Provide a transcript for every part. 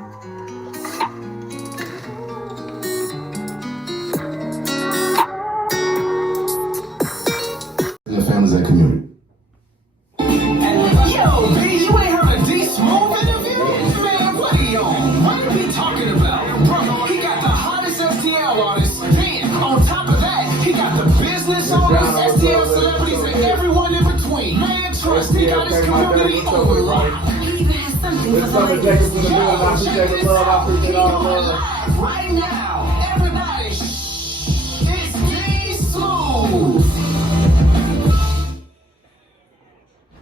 The families and community. Yo, B, you ain't heard a Dsmoovee interview? Man, what are you on? What are we talking about? Bro, he got the hottest STL artists. Damn, on top of that, he got the business owners, STL celebrities, and everyone in between. Man, trust, he got his community on lock. He even has something for the ladies. Yo, check this out. He's live right now. Everybody, shh. It's Dsmoovee.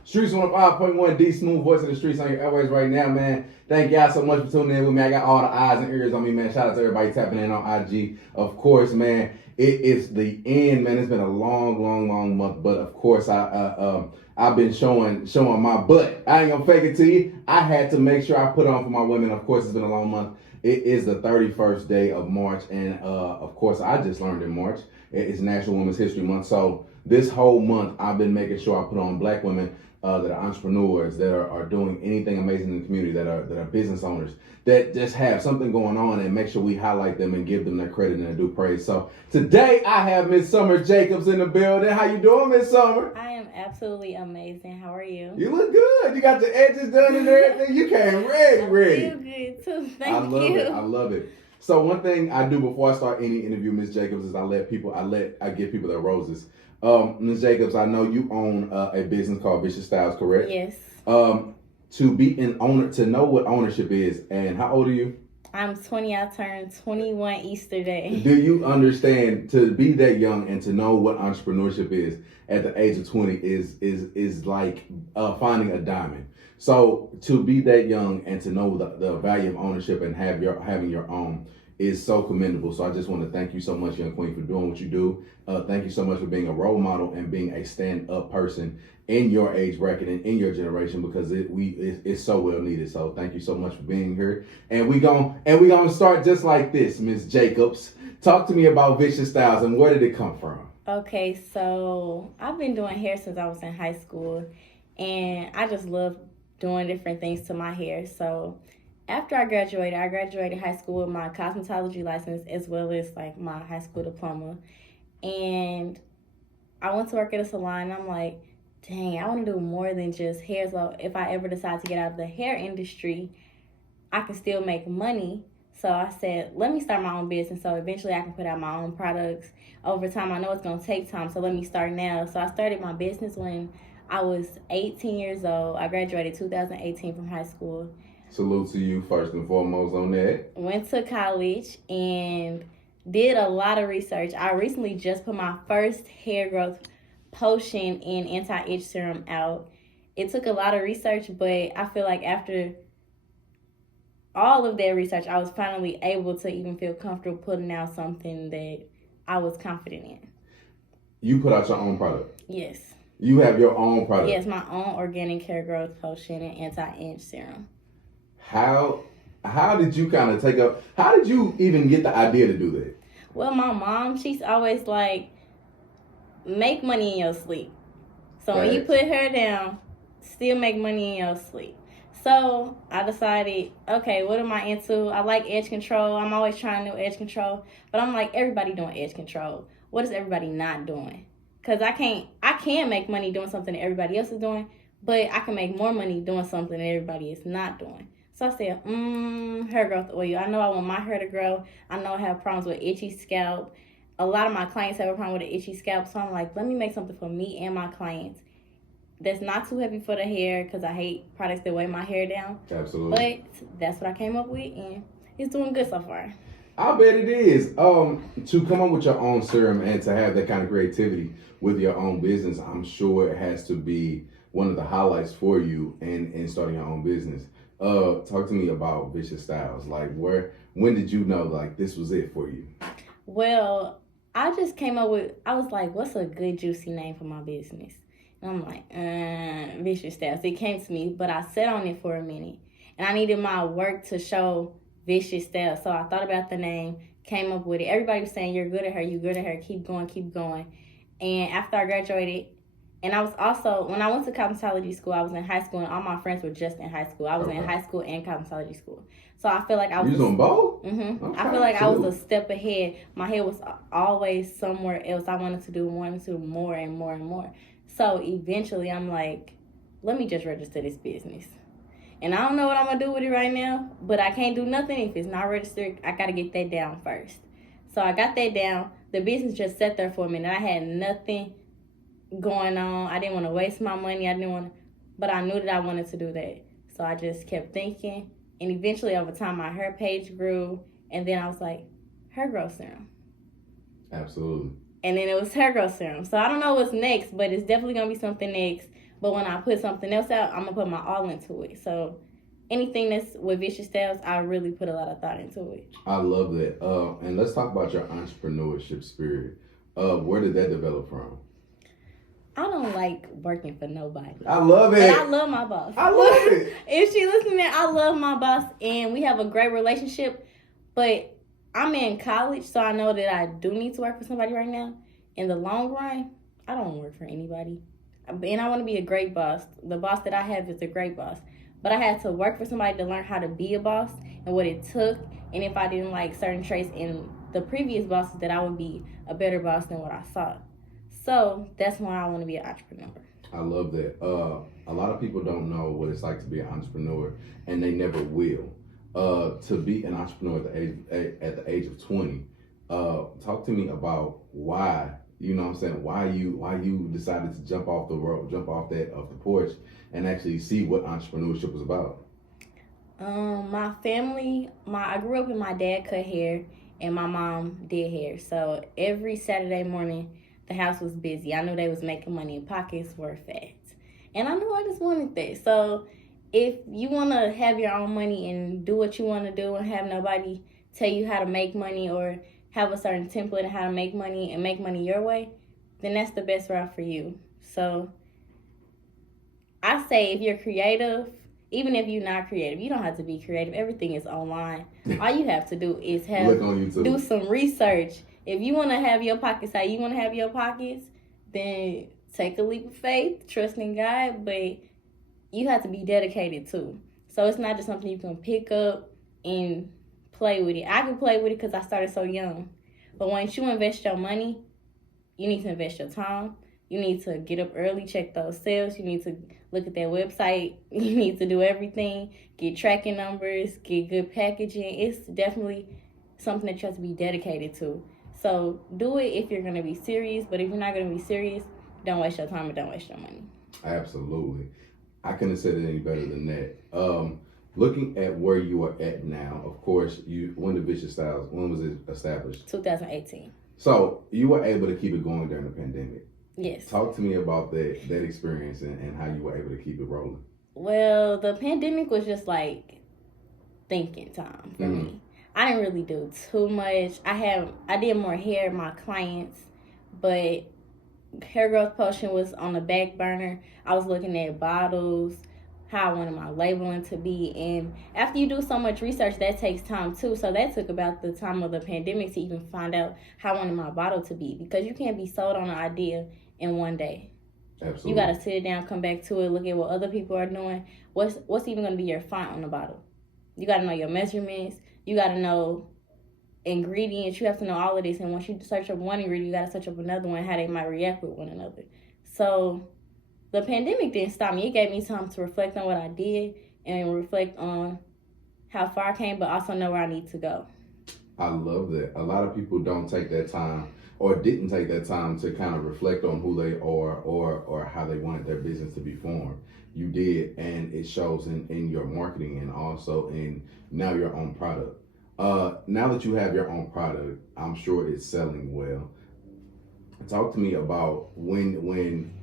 Streets 105.1 Dsmoovee, voice of the streets on your airways right now, man. Thank y'all so much for tuning in with me. I got all the eyes and ears on me, man. Shout out to everybody tapping in on IG. Of course, man, it is the end, man. It's been a long month, but of course, I've been showing my butt. I ain't gonna fake it to you. I had to make sure I put on for my women. Of course, it's been a long month. It is the 31st day of March, and of course, I just learned in March it's National Women's History Month. So this whole month, I've been making sure I put on black women that are entrepreneurs, that are doing anything amazing in the community, that are business owners, that just have something going on, and make sure we highlight them and give them their credit and their due praise. So today I have Miss Summer Jacobs in the building. How you doing, Miss Summer? I am absolutely amazing. How are you? You look good. You got the edges done and everything. You came ready. I feel good too. Thank you. I love it. So one thing I do before I start any interview, Miss Jacobs, is I give people their roses. Ms. Jacobs, I know you own a business called Vicious Styles, correct? Yes. To be an owner, to know what ownership is, and how old are you? I'm 20. I turned 21 Easter Day. Do you understand, to be that young and to know what entrepreneurship is at the age of 20 is like finding a diamond. So to be that young and to know the value of ownership and having your own is so commendable. So I just want to thank you so much, young queen, for doing what you do. Thank you so much for being a role model and being a stand-up person in your age bracket and in your generation, because it's so well needed. So thank you so much for being here. And we gonna start just like this, Miss Jacobs. Talk to me about Vicious Styles and where did it come from? Okay, so I've been doing hair since I was in high school, and I just love doing different things to my hair. So after I graduated high school with my cosmetology license as well as like my high school diploma. And I went to work at a salon, and I'm like, dang, I want to do more than just hair. So if I ever decide to get out of the hair industry, I can still make money. So I said, let me start my own business so eventually I can put out my own products. Over time, I know it's going to take time, so let me start now. So I started my business when I was 18 years old. I graduated 2018 from high school. Salute to you first and foremost on that. Went to college and did a lot of research. I recently just put my first hair growth potion and anti-itch serum out. It took a lot of research, but I feel like after all of that research, I was finally able to even feel comfortable putting out something that I was confident in. You put out your own product? Yes. You have your own product? Yes, my own organic hair growth potion and anti-itch serum. How did you kind of how did you even get the idea to do that? Well, my mom, she's always like, make money in your sleep. So when you put her down, still make money in your sleep. So I decided, okay, what am I into? I like edge control. I'm always trying new edge control. But I'm like, everybody doing edge control. What is everybody not doing? Because I can make money doing something that everybody else is doing, but I can make more money doing something that everybody is not doing. So I said, hair growth oil. I know I want my hair to grow. I know I have problems with itchy scalp. A lot of my clients have a problem with an itchy scalp. So I'm like, let me make something for me and my clients that's not too heavy for the hair, because I hate products that weigh my hair down. Absolutely. But that's what I came up with, and it's doing good so far. I bet it is. To come up with your own serum and to have that kind of creativity with your own business, I'm sure it has to be one of the highlights for you in starting your own business. Talk to me about Vicious Styles. Like, when did you know like this was it for you? Well, I just came up with, I was like, what's a good juicy name for my business? And I'm like, Vicious Styles. It came to me, but I sat on it for a minute. And I needed my work to show Vicious Styles. So I thought about the name, came up with it. Everybody was saying, you're good at her, keep going. And after I graduated, And I was also, when I went to cosmetology school, I was in high school, and all my friends were just in high school. I was in high school and cosmetology school. So I feel like I was... You was on both? Mm-hmm. Okay, I feel like I was a step ahead. My head was always somewhere else. I wanted to do more and more and more. So eventually I'm like, let me just register this business. And I don't know what I'm going to do with it right now, but I can't do nothing if it's not registered. I got to get that down first. So I got that down. The business just sat there for a minute. I had nothing going on. I didn't want to waste my money. But I knew that I wanted to do that. So I just kept thinking. And eventually over time, my hair page grew. And then I was like, hair growth serum. Absolutely. And then it was hair growth serum. So I don't know what's next, but it's definitely going to be something next. But when I put something else out, I'm going to put my all into it. So anything that's with Vicious Styles, I really put a lot of thought into it. I love that. And let's talk about your entrepreneurship spirit. Where did that develop from? I don't like working for nobody. I love it. And I love my boss. I love it. If she listening, I love my boss, and we have a great relationship. But I'm in college, so I know that I do need to work for somebody right now. In the long run, I don't work for anybody. And I want to be a great boss. The boss that I have is a great boss. But I had to work for somebody to learn how to be a boss and what it took. And if I didn't like certain traits in the previous bosses, that I would be a better boss than what I saw. So that's why I want to be an entrepreneur. I love that. A lot of people don't know what it's like to be an entrepreneur, and they never will. To be an entrepreneur at the age of 20, talk to me about why. You know what I'm saying? Why you decided to jump off the porch, and actually see what entrepreneurship was about. My family, I grew up and my dad cut hair and my mom did hair. So every Saturday morning, the house was busy. I knew they was making money and pockets were fat. And I knew I just wanted that. So if you want to have your own money and do what you want to do and have nobody tell you how to make money or have a certain template of how to make money and make money your way, then that's the best route for you. So I say if you're creative, even if you're not creative, you don't have to be creative. Everything is online. All you have to do is do some research. If you want to have your pockets how you want to have your pockets, then take a leap of faith, trust in God, but you have to be dedicated too. So it's not just something you can pick up and play with it. I can play with it because I started so young. But once you invest your money, you need to invest your time. You need to get up early, check those sales. You need to look at their website. You need to do everything. Get tracking numbers, get good packaging. It's definitely something that you have to be dedicated to. So do it if you're going to be serious. But if you're not going to be serious, don't waste your time and don't waste your money. Absolutely. I couldn't have said it any better than that. Looking at where you are at now, of course, when the Vicious Styles, when was it established? 2018. So you were able to keep it going during the pandemic. Yes. Talk to me about that experience and how you were able to keep it rolling. Well, the pandemic was just like thinking time for me. I didn't really do too much. I did more hair, my clients, but hair growth potion was on the back burner. I was looking at bottles, how I wanted my labeling to be, and after you do so much research, that takes time too. So that took about the time of the pandemic to even find out how I wanted my bottle to be, because you can't be sold on an idea in one day. Absolutely. You got to sit down, come back to it, look at what other people are doing. What's even going to be your font on the bottle? You got to know your measurements. You got to know ingredients. You have to know all of this. And once you search up one ingredient, you got to search up another one, how they might react with one another. So the pandemic didn't stop me. It gave me time to reflect on what I did and reflect on how far I came, but also know where I need to go. I love that. A lot of people don't take that time or didn't take that time to kind of reflect on who they are or how they wanted their business to be formed. You did, and it shows in your marketing and also in now your own product. Now that you have your own product, I'm sure it's selling well. Talk to me about when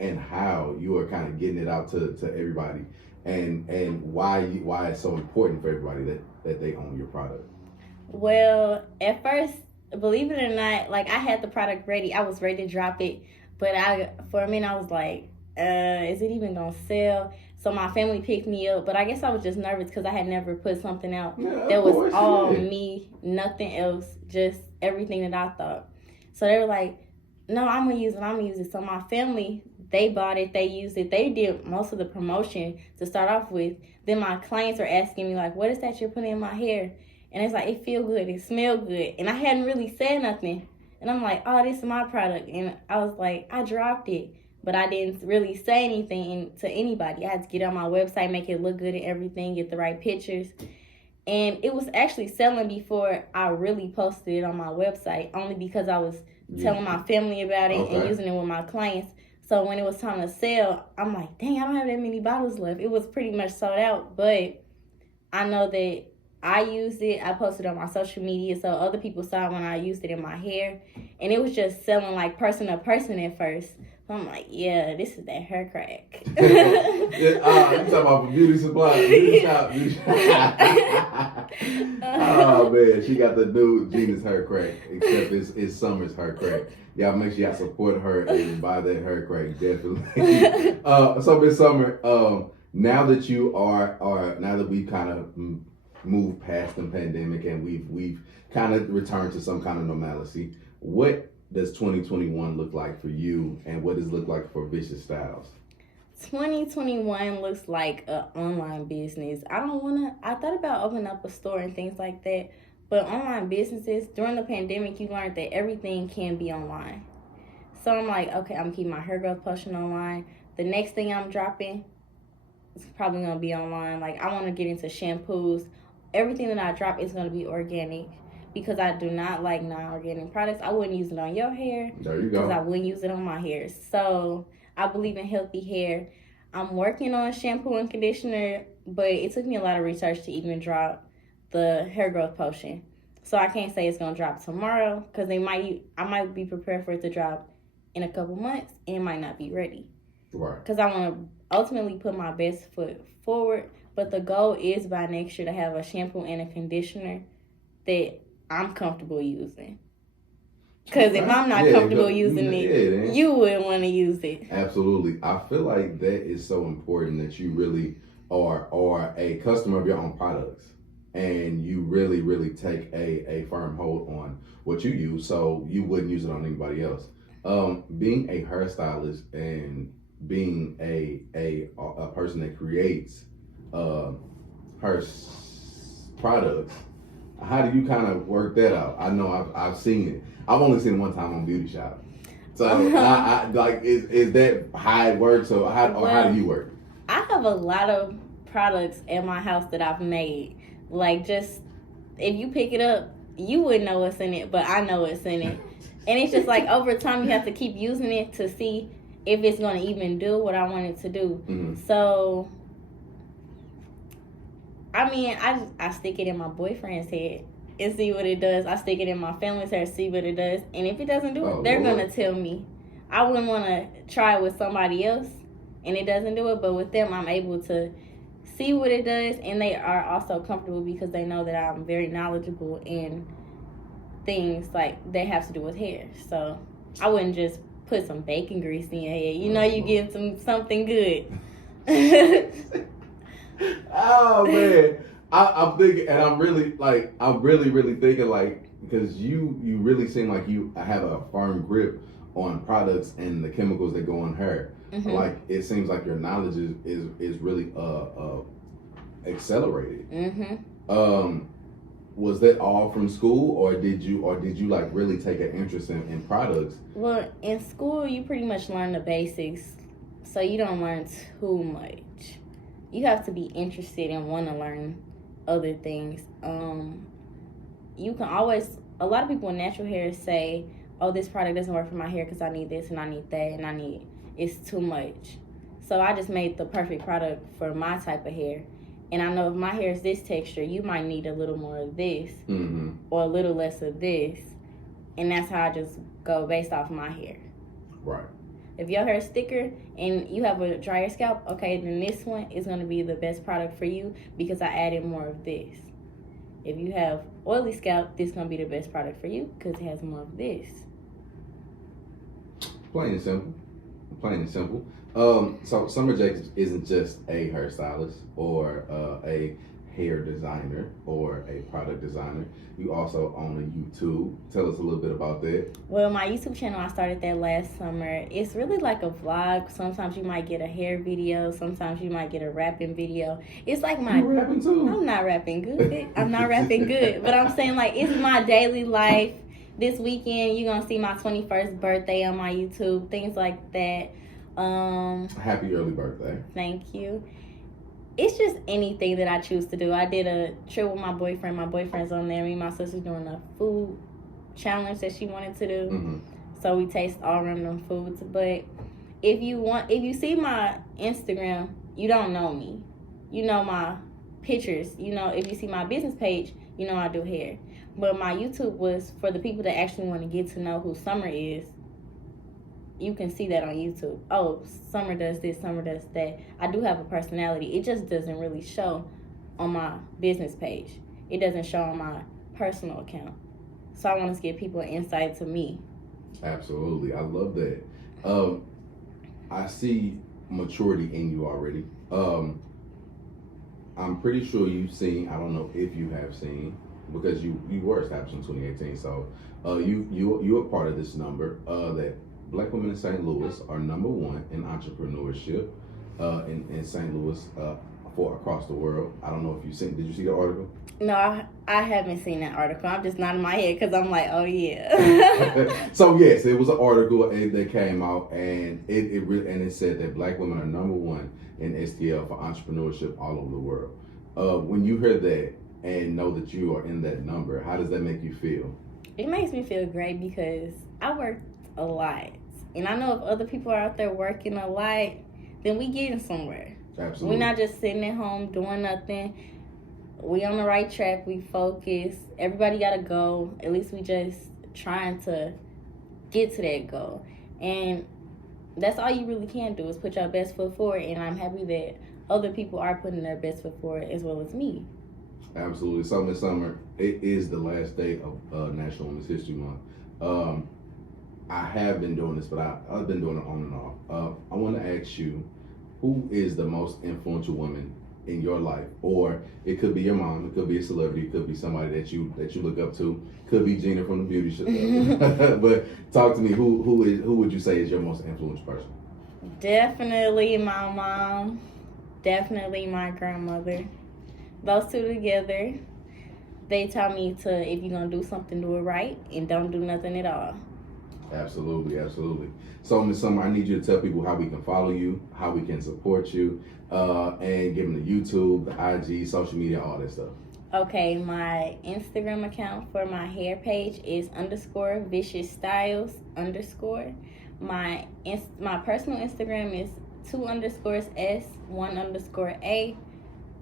and how you are kind of getting it out to everybody, and why it's so important for everybody that they own your product. Well, at first, believe it or not, like I had the product ready. I was ready to drop it, but for a minute I was like, is it even gonna sell? So my family picked me up, but I guess I was just nervous because I had never put something out that was all me, nothing else, just everything that I thought. So they were like, no, I'm gonna use it. So my family, they bought it, they used it, they did most of the promotion to start off with. Then my clients were asking me like, what is that you're putting in my hair? And it's like, it feel good, it smell good. And I hadn't really said nothing. And I'm like, oh, this is my product. And I was like, I dropped it. But I didn't really say anything to anybody. I had to get on my website, make it look good and everything, get the right pictures. And it was actually selling before I really posted it on my website, only because I was telling my family about it and using it with my clients. So when it was time to sell, I'm like, dang, I don't have that many bottles left. It was pretty much sold out. But I know that I used it. I posted on my social media, so other people saw it when I used it in my hair. And it was just selling like person to person at first. So I'm like, yeah, this is that hair crack. You talking about beauty supply, beauty shop. Oh man, she got the new Gina's hair crack, except it's Summer's hair crack. Y'all make sure y'all support her and buy that hair crack, definitely. So Miss Summer, now that you now that we kind of moved past the pandemic and we've kind of returned to some kind of normalcy, what does 2021 look like for you, and what does it look like for Vicious Styles? 2021 looks like an online business. I thought about opening up a store and things like that, but online businesses, during the pandemic, you learned that everything can be online. So I'm like, okay, I'm keeping my hair growth potion online. The next thing I'm dropping is probably going to be online. Like, I want to get into shampoos. Everything that I drop is going to be organic, because I do not like non-organic products. I wouldn't use it on your hair. There you go. Because I wouldn't use it on my hair. So I believe in healthy hair. I'm working on shampoo and conditioner, but it took me a lot of research to even drop the hair growth potion. So I can't say it's going to drop tomorrow, because I might be prepared for it to drop in a couple months, and it might not be ready. Right. Because I want to ultimately put my best foot forward. But the goal is by next year to have a shampoo and a conditioner that I'm comfortable using. Because if I'm not comfortable using it, you wouldn't want to use it. Absolutely. I feel like that is so important, that you really are a customer of your own products, and you really, really take a firm hold on what you use, so you wouldn't use it on anybody else. Being a hairstylist and being a person that creates her products, how do you kind of work that out? I know I've seen it. I've only seen it one time on Beauty Shop. So I like, is that how it works, or how do you work? I have a lot of products at my house that I've made. Like, just if you pick it up, you wouldn't know what's in it, but I know what's in it. And it's just like, over time you have to keep using it to see if it's going to even do what I want it to do. Mm-hmm. So I mean, I stick it in my boyfriend's head and see what it does. I stick it in my family's hair, see what it does. And if it doesn't do it, they're going to tell me. I wouldn't want to try it with somebody else and it doesn't do it. But with them, I'm able to see what it does. And they are also comfortable because they know that I'm very knowledgeable in things like that have to do with hair. So I wouldn't just put some bacon grease in your hair. You know, you get something good. Oh man, I'm thinking, and I'm really thinking, like, because you really seem like you have a firm grip on products and the chemicals that go on hair. Mm-hmm. Like, it seems like your knowledge is really accelerated. Mm-hmm. Was that all from school, or did you like really take an interest in products? Well, in school you pretty much learn the basics, so you don't learn too much. You have to be interested and want to learn other things. You can always, a lot of people with natural hair say, oh, this product doesn't work for my hair because I need this and I need that and it's too much. So I just made the perfect product for my type of hair. And I know if my hair is this texture, you might need a little more of this, mm-hmm. or a little less of this. And that's how I just go based off my hair. Right. If your hair is thicker and you have a drier scalp, okay, then this one is going to be the best product for you because I added more of this. If you have oily scalp, this is going to be the best product for you because it has more of this. Plain and simple. So Summer Jacobs isn't just a hairstylist or a hair designer or a product designer. You also own a YouTube. Tell us a little bit about that. Well, my YouTube channel, I started that last summer. It's really like a vlog. Sometimes you might get a hair video. Sometimes you might get a rapping video. It's like my... You rapping too? I'm not rapping good. I'm not rapping good. But I'm saying, like, it's my daily life. This weekend, you're going to see my 21st birthday on my YouTube. Things like that. Happy early birthday. Thank you. It's just anything that I choose to do. I did a trip with my boyfriend. My boyfriend's on there. Me and my sister's doing a food challenge that she wanted to do. Mm-hmm. So we taste all random foods. But if you see my Instagram, you don't know me. You know my pictures. You know, if you see my business page, you know I do hair. But my YouTube was for the people that actually want to get to know who Summer is. You can see that on YouTube. Oh, Summer does this, Summer does that. I do have a personality. It just doesn't really show on my business page. It doesn't show on my personal account. So I want to give people an insight to me. Absolutely. I love that. I see maturity in you already. I'm pretty sure you've seen, I don't know if you have seen, because you were established in 2018. So you're part of this number that Black women in St. Louis are #1 in entrepreneurship in St. Louis for across the world. I don't know if you've seen. Did you see the article? No, I haven't seen that article. I'm just nodding my head because I'm like, oh yeah. So yes, it was an article that came out, and it said that Black women are #1 in STL for entrepreneurship all over the world. When you hear that and know that you are in that number, how does that make you feel? It makes me feel great because I worked a lot. And I know if other people are out there working a lot, then we getting somewhere. Absolutely. We're not just sitting at home doing nothing. We on the right track. We focus. Everybody got to go. At least we just trying to get to that goal. And that's all you really can do is put your best foot forward. And I'm happy that other people are putting their best foot forward as well as me. Absolutely. So, Miss Summer, it is the last day of National Women's History Month. I have been doing this, but I've been doing it on and off. I want to ask you, who is the most influential woman in your life? Or it could be your mom, it could be a celebrity, it could be somebody that you look up to, could be Gina from the beauty show. But talk to me, who would you say is your most influential person? Definitely my mom. Definitely my grandmother. Those two together, they taught me to, if you're going to do something, do it right and don't do nothing at all. Absolutely, absolutely. So, Ms. Summer, I need you to tell people how we can follow you, how we can support you, and give them the YouTube, the IG, social media, all that stuff. Okay, my Instagram account for my hair page is _viciousstyles_. My personal Instagram is 2_S, 1_A,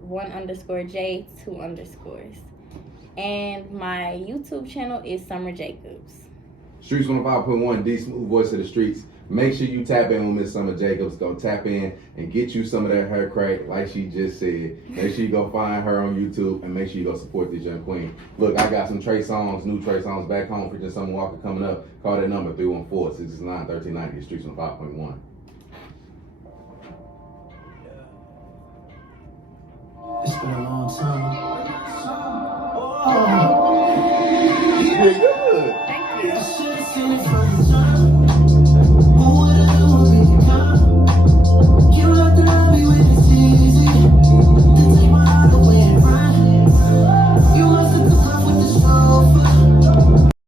1_J, 2_. And my YouTube channel is Summer Jacobs. Streets 105.1, Dsmoovee, voice of the streets. Make sure you tap in with Miss Summer Jacobs. Go tap in and get you some of that hair crack, like she just said. Make sure you go find her on YouTube and make sure you go support this young queen. Look, I got some Trey songs, new Trey songs back home for just Summer Walker coming up. Call that number 314-669-1390. Streets 105.1. It's been a long time.